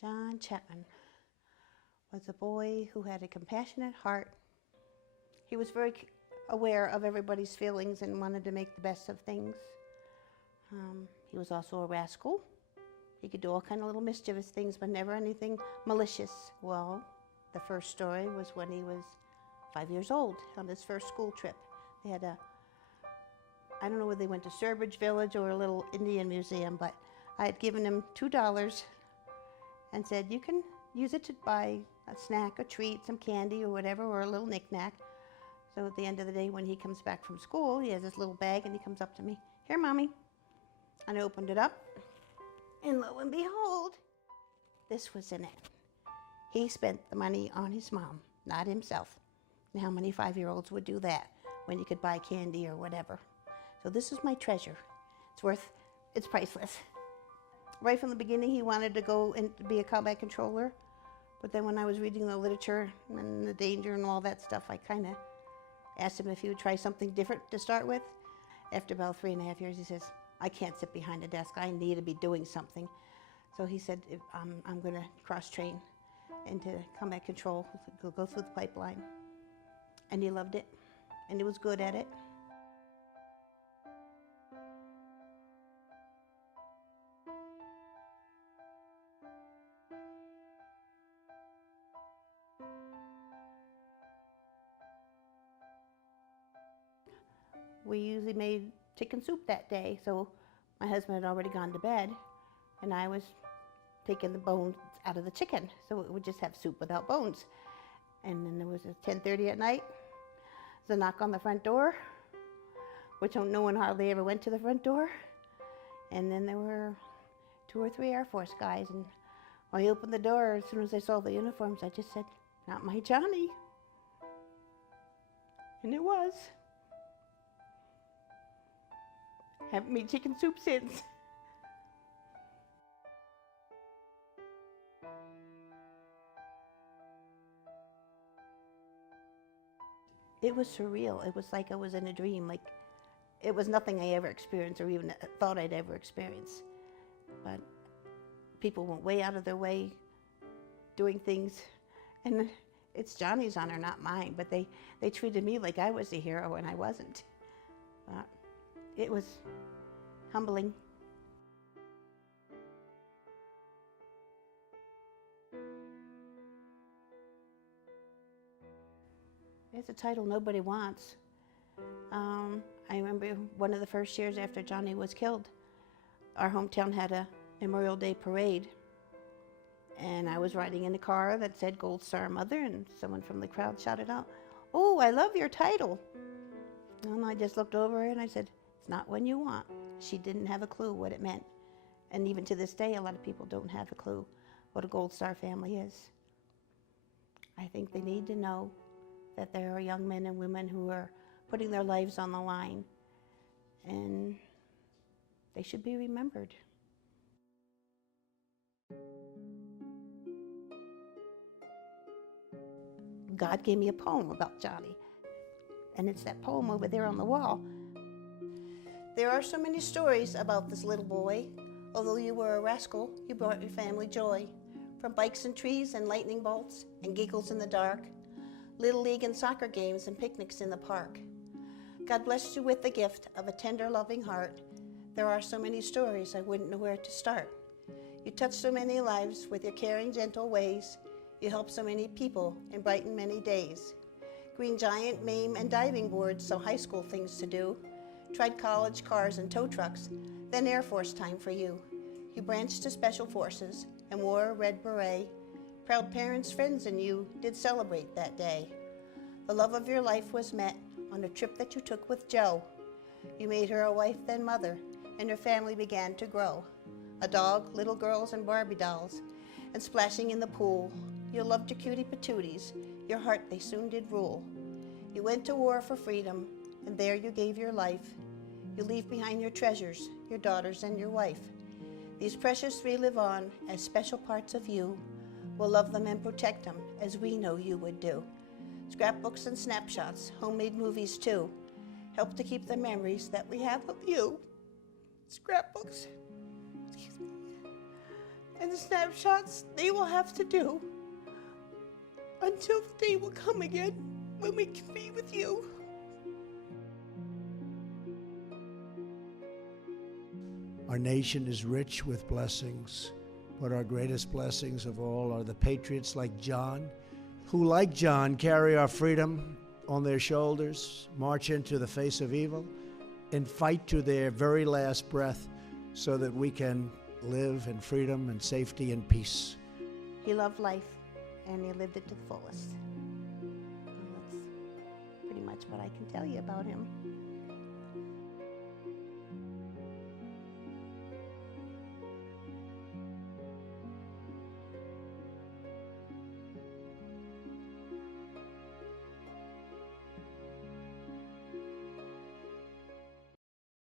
John Chapman was a boy who had a compassionate heart. He was very aware of everybody's feelings and wanted to make the best of things. He was also a rascal. He could do all kind of little mischievous things, but never anything malicious. Well, the first story was when he was 5 years old on his first school trip. They had I don't know whether they went to Sturbridge Village or a little Indian museum, but I had given him $2 and said, you can use it to buy a snack, a treat, some candy or whatever, or a little knick-knack. So at the end of the day, when he comes back from school, he has this little bag and he comes up to me, here, Mommy. And I opened it up, and lo and behold, this was in it. He spent the money on his mom, not himself. And how many 5-year-olds would do that when you could buy candy or whatever? So this is my treasure. It's priceless. Right from the beginning, he wanted to go and be a combat controller. But then when I was reading the literature and the danger and all that stuff, I kind of asked him if he would try something different to start with. After about 3.5 years, he says, I can't sit behind a desk. I need to be doing something. So he said, I'm going to cross-train into combat control, go through the pipeline. And he loved it, and he was good at it. We usually made chicken soup that day, so my husband had already gone to bed, and I was taking the bones out of the chicken, so it would just have soup without bones. And then there was a 10:30 at night, there's a knock on the front door, which no one hardly ever went to the front door. And then there were 2 or 3 Air Force guys, and when I opened the door, as soon as I saw the uniforms, I just said, not my Johnny. And it was. Haven't made chicken soup since. It was surreal. It was like I was in a dream. Like, it was nothing I ever experienced or even thought I'd ever experience. But people went way out of their way doing things. And it's Johnny's honor, not mine. But they treated me like I was the hero and I wasn't. But it was humbling. It's a title nobody wants. I remember one of the first years after Johnny was killed, our hometown had a Memorial Day parade. And I was riding in a car that said Gold Star Mother, and someone from the crowd shouted out, "Oh, I love your title." And I just looked over and I said, "It's not one you want." She didn't have a clue what it meant. And even to this day, a lot of people don't have a clue what a Gold Star family is. I think they need to know that there are young men and women who are putting their lives on the line, and they should be remembered. God gave me a poem about Johnny, and it's that poem over there on the wall. There are so many stories about this little boy. Although you were a rascal, you brought your family joy. From bikes and trees and lightning bolts and giggles in the dark, Little League and soccer games and picnics in the park. God blessed you with the gift of a tender, loving heart. There are so many stories I wouldn't know where to start. You touched so many lives with your caring, gentle ways. You helped so many people and brightened many days. Green Giant, MAME, and diving boards, so high school things to do. Tried college, cars, and tow trucks, then Air Force time for you. You branched to Special Forces and wore a red beret. Proud parents, friends, and you did celebrate that day. The love of your life was met on a trip that you took with Joe. You made her a wife, then mother, and your family began to grow. A dog, little girls, and Barbie dolls, and splashing in the pool. You loved your cutie patooties, your heart they soon did rule. You went to war for freedom, and there you gave your life. You leave behind your treasures, your daughters and your wife. These precious 3 live on as special parts of you. We'll love them and protect them as we know you would do. Scrapbooks and snapshots, homemade movies too, help to keep the memories that we have of you. Scrapbooks, excuse me. and the snapshots they will have to do until the day will come again when we can be with you. Our nation is rich with blessings, but our greatest blessings of all are the patriots like John, who, like John, carry our freedom on their shoulders, march into the face of evil, and fight to their very last breath so that we can live in freedom and safety and peace. He loved life, and he lived it to the fullest. And that's pretty much what I can tell you about him.